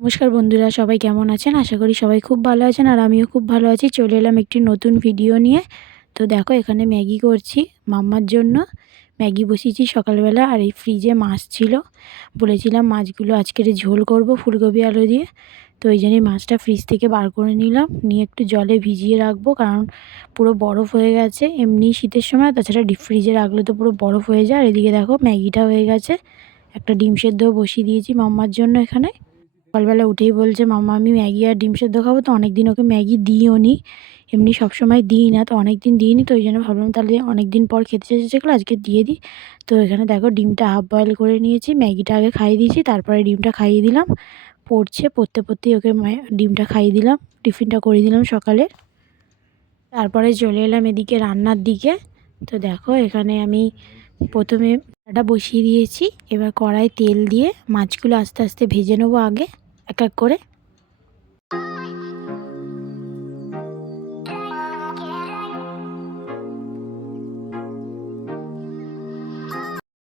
নমস্কার বন্ধুরা, সবাই কেমন আছেন? আশা করি সবাই খুব ভালো আছেন আর আমিও খুব ভালো আছি। চলে এলাম একটি নতুন ভিডিও নিয়ে। তো দেখো এখানে ম্যাগি করছি মাম্মার জন্য। ম্যাগি বসিয়েছি সকালবেলা আর এই ফ্রিজে মাছ ছিল। বলেছিলাম মাছগুলো আজকের ঝোল করব ফুলকপি আলু দিয়ে। তো ওই জন্যই মাছটা ফ্রিজ থেকে বার করে নিলাম, নিয়ে একটু জলে ভিজিয়ে রাখবো, কারণ পুরো বরফ হয়ে গেছে এমনি শীতের সময়। তাছাড়া ডিপ ফ্রিজে রাখলে তো পুরো বরফ হয়ে যায়। আর এদিকে দেখো ম্যাগিটা হয়ে গেছে, একটা ডিম সেদ্ধও বসিয়ে দিয়েছি মাম্মার জন্য। এখানে সকালবেলা উঠেই বলছে, মাম্মা আমি ম্যাগি আর ডিম সেদ্ধ খাবো। তো অনেক দিন ওকে ম্যাগি দিইও নি, এমনি সবসময় দিই না, তো অনেক দিন দিইনি। তো ওই জন্য ভাবলাম তাহলে অনেক দিন পর খেতে চেয়েছে আজকে দিয়ে দিই। তো এখানে দেখো ডিমটা হাফ বয়েল করে নিয়েছি, ম্যাগিটা আগে খাইয়ে দিয়েছি, তারপরে ডিমটা খাইয়ে দিলাম। পড়তে পড়তেই ওকে ডিমটা খাইয়ে দিলাম, টিফিনটা করে দিলাম সকালে। তারপরে চলে এলাম এদিকে রান্নার দিকে। তো দেখো এখানে আমি প্রথমে কড়াটা বসিয়ে দিয়েছি। এবার কড়াই তেল দিয়ে মাছগুলো আস্তে আস্তে ভেজে নেবো আগে এক এক করে।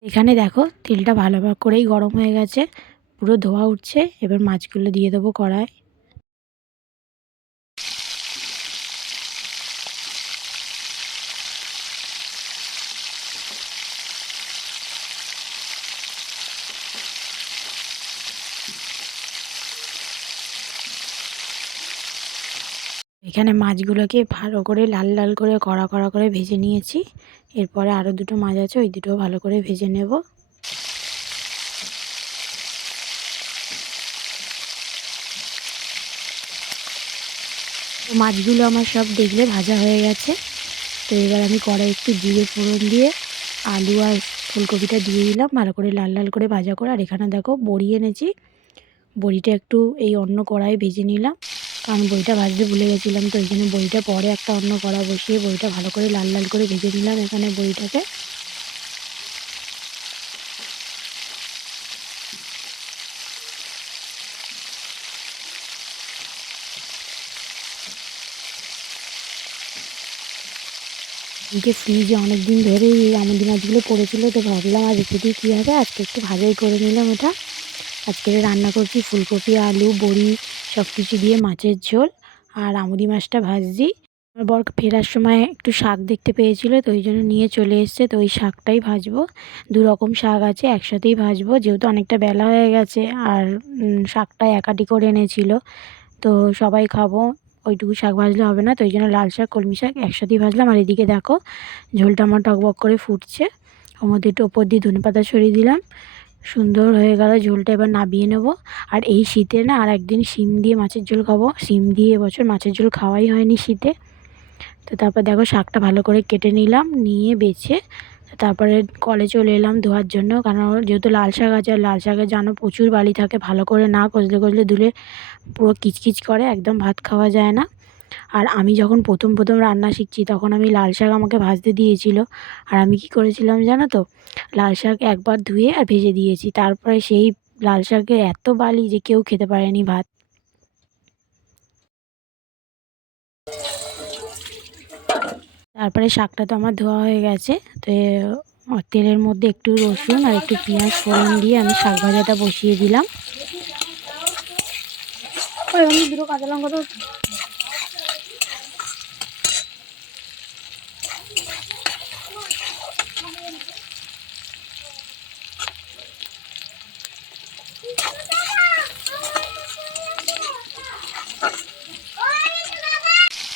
এখানে দেখো তেলটা ভালো করেই গরম হয়ে গেছে, পুরো ধোয়া উঠছে। এবার মাছগুলো দিয়ে দেবো কড়ায়। এখানে মাছগুলোকে ভালো করে লাল লাল করে কড়া কড়া করে ভেজে নিয়েছি। এরপরে আরও দুটো মাছ আছে, ওই দুটো ভালো করে ভেজে নেব। মাছগুলো আমার সব দেখলে ভাজা হয়ে গেছে। তো এবার আমি কড়াই একটু জিরে ফোড়ন দিয়ে আলু আর ফুলকপিটা দিয়ে দিলাম, ভালো করে লাল লাল করে ভাজা করে। আর এখানে দেখো বড়ি এনেছি, বড়িটা একটু এই অন্য কড়াই ভেজে নিলাম, কারণ বড়িটা ভাজতে ভুলে গেছিলাম। তো ওই জন্য বড়িটা পরে একটা অন্য কড়া বসিয়ে বড়িটা ভালো করে লাল লাল করে ভেজে নিলাম এখানে বড়িটাকে। এদিকে ফ্রিজে অনেক দিন ধরেই এই আমুদি মাছগুলো পড়েছিল, তো ভাবলাম আর রেখে দিয়ে কী হবে, আজকে একটু ভাজাই করে নিলাম এটা। আজকে রান্না করছি ফুলকপি আলু বড়ি সব কিছু দিয়ে মাছের ঝোল, আর আমুদি মাছটা ভাজছি। আমার বর ফেরার সময় একটু শাক দেখতে পেয়েছিল, তো ওই জন্য নিয়ে চলে এসছে। তো ওই শাকটাই ভাজবো, দু রকম শাক আছে একসাথেই ভাজবো, যেহেতু অনেকটা বেলা হয়ে গেছে। আর শাকটা একাটি করে এনেছিল, তো সবাই খাবো, ওইটুকু শাক ভাজলে হবে না। তো ওই জন্য লাল শাক কলমি শাক একসাথেই ভাজলাম। আর এদিকে দেখো ঝোলটা আমার টকবক করে ফুটছে, ওর মধ্যে একটু ওপর দিয়ে ধনেপাতা ছড়িয়ে দিলাম, সুন্দর হয়ে গেল ঝোলটা। এবার নামিয়ে নেব। আর এই শীতে না আর একদিন শিম দিয়ে মাছের ঝোল খাবো। শিম দিয়ে এবছর মাছের ঝোল খাওয়াই হয়নি শীতে। তো তারপর দেখো শাকটা ভালো করে কেটে নিলাম, নিয়ে বেছে তারপরে কলে চলে এলাম ধোয়ার জন্য, কারণ যেহেতু লাল শাক আছে, আর লাল শাকে জানো প্রচুর বালি থাকে, ভালো করে না কষলে কষলে ধুলে পুরো কিচকিচ করে, একদম ভাত খাওয়া যায় না। আর আমি যখন প্রথম প্রথম রান্না শিখছি তখন আমি লাল শাক আমাকে ভাজতে দিয়েছিল, আর আমি কি করেছিলাম জানো তো, লাল শাক একবার ধুয়ে আর ভেজে দিয়েছি, তারপরে সেই লাল শাকে এত বালি যে কেউ খেতে পারেনি ভাত। তারপরে শাকটা তো আমার ধোয়া হয়ে গেছে। তো তেলের মধ্যে একটু রসুন আর একটু পেঁয়াজ ফোড়ন দিয়ে আমি শাক ভাজাটা বসিয়ে দিলাম। দুটো কাঁচা লঙ্কা তো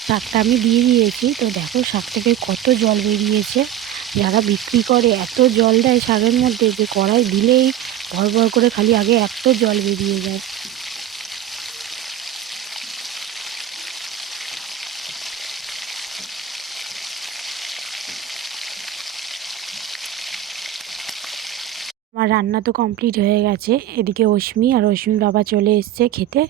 শাকটা আমি দিয়ে দিয়েছি। তো দেখো শাক থেকে কত জল বেরিয়েছে, যারা বিক্রি করে এত জল দেয় শাকের মধ্যে যে কড়াই দিলেই ভর ভর করে খালি আগে এত জল বেরিয়ে যায়। আমার রান্না তো কমপ্লিট হয়ে গেছে। এদিকে অশ্মি আর অশ্মির বাবা চলে এসছে খেতে।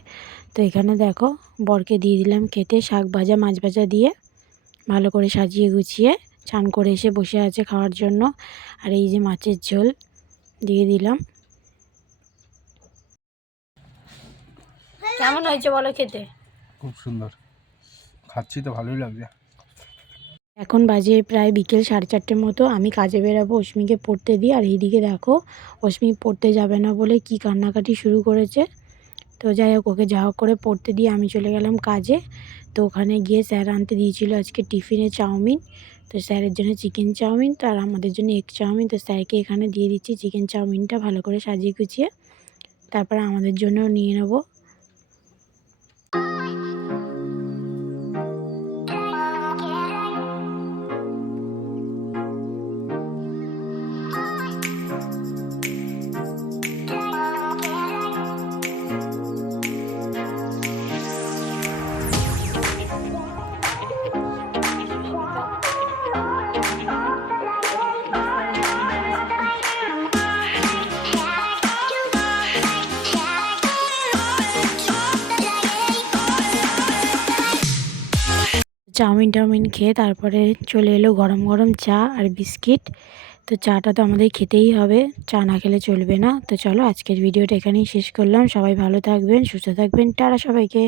তো এখানে দেখো বরকে দিয়ে দিলাম খেতে শাক ভাজা মাছ ভাজা দিয়ে, ভালো করে সাজিয়ে গুছিয়ে চান করে এসে বসে আছে খাওয়ার জন্য। আর এই যে মাছের ঝোল দিয়ে দিলাম। কেমন হয়েছে বলো খেতে? খুব সুন্দর, খাচ্ছি তো ভালোই লাগছে। এখন বাজে প্রায় বিকেল 4:30 মতো, আমি কাজে বেরাবো অশ্মিকে পড়তে দিই। আর এইদিকে দেখো অশ্মি পড়তে যাবে না বলে কি কান্নাকাটি শুরু করেছে। তো যাই হোক, ওকে যা হোক করে পড়তে দিয়ে আমি চলে গেলাম কাজে। তো ওখানে গিয়ে স্যার আনতে দিয়েছিল আজকে টিফিনে চাউমিন। তো স্যারের জন্য চিকেন চাউমিন, তো আর আমাদের জন্য এগ চাউমিন। তো স্যারকে এখানে দিয়ে দিচ্ছি চিকেন চাউমিনটা ভালো করে সাজিয়ে গুছিয়ে, তারপরে আমাদের জন্যও নিয়ে নেবো। চাউমিন খেয়ে তারপরে চলে এলো গরম গরম চা আর বিস্কিট। তো চাটা তো আমাদের খেতেই হবে, চা না খেলে চলবে না। তো চলো আজকের ভিডিওটা এখানেই শেষ করলাম। সবাই ভালো থাকবেন, সুস্থ থাকবেন, টাটা সবাইকে।